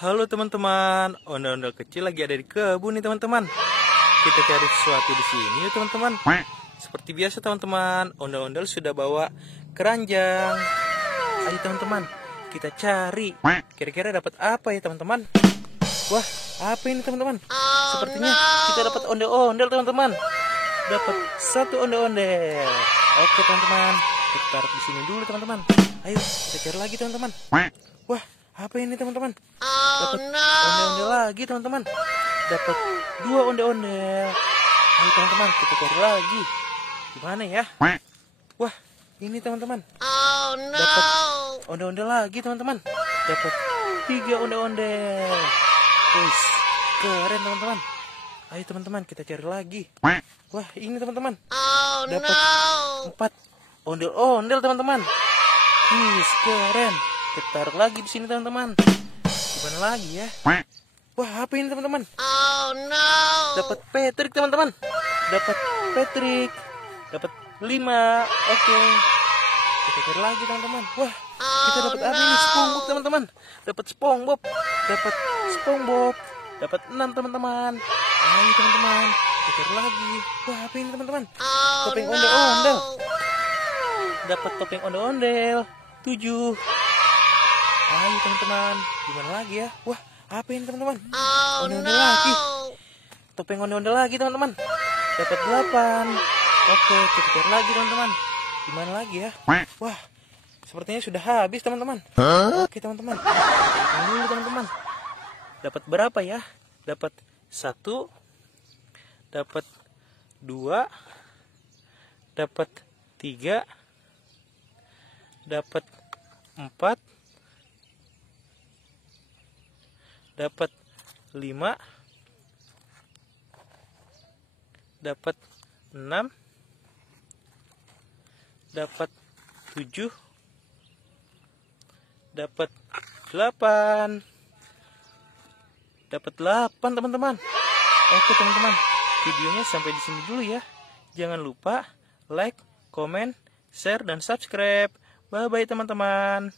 Halo teman-teman, ondel-ondel kecil lagi ada di kebun nih teman-teman. Kita cari sesuatu di sini yuk teman-teman. Seperti biasa teman-teman, ondel-ondel sudah bawa keranjang. Ayo teman-teman, kita cari. Kira-kira dapat apa ya teman-teman? Wah, apa ini teman-teman? Sepertinya kita dapat ondel-ondel teman-teman. Dapat satu ondel-ondel. Oke teman-teman, kita taruh di sini dulu teman-teman. Ayo kita cari lagi teman-teman. Wah, apa ini teman-teman? Dapat ondel-ondel lagi teman-teman. Dapat dua ondel-ondel. Ayo teman-teman, kita cari lagi. Gimana ya? Wah, ini teman-teman. Dapat ondel-ondel lagi teman-teman. Dapat 3 ondel-ondel. Wih, keren teman-teman. Ayo teman-teman, kita cari lagi. Wah, ini teman-teman. Dapat 4 ondel-ondel teman-teman. Wih, keren. Kita taruh lagi di sini teman-teman. Gimana lagi ya? Wah, apa ini teman-teman? Dapat Patrick teman-teman. Dapat Patrick. Dapat 5. Oke. Kita cari lagi teman-teman. Wah, kita dapat apa ini? SpongeBob teman-teman. Dapat SpongeBob. Dapat SpongeBob. Dapat 6 teman-teman. Ayo teman-teman, kita cari lagi. Wah, apa ini teman-teman? Topeng ondel-ondel. Dapat topeng ondel-ondel 7. Ayo teman-teman, gimana lagi ya? Wah, apa ini teman-teman? Ondel-ondel lagi. Topeng ondel-ondel lagi teman-teman. Dapat 8. Oke, kita cari lagi teman-teman. Gimana lagi ya? Wah, sepertinya sudah habis teman-teman. Oke teman-teman, hitung dulu teman-teman. Dapat berapa ya? Dapat 1. Dapat 2. Dapat 3. Dapat 4. Dapat 5. Dapat 6. Dapat 7. Dapat 8. Dapat 8 teman-teman. Oke teman-teman, videonya sampai di sini dulu ya. Jangan lupa like, comment, share, dan subscribe. Bye bye teman-teman.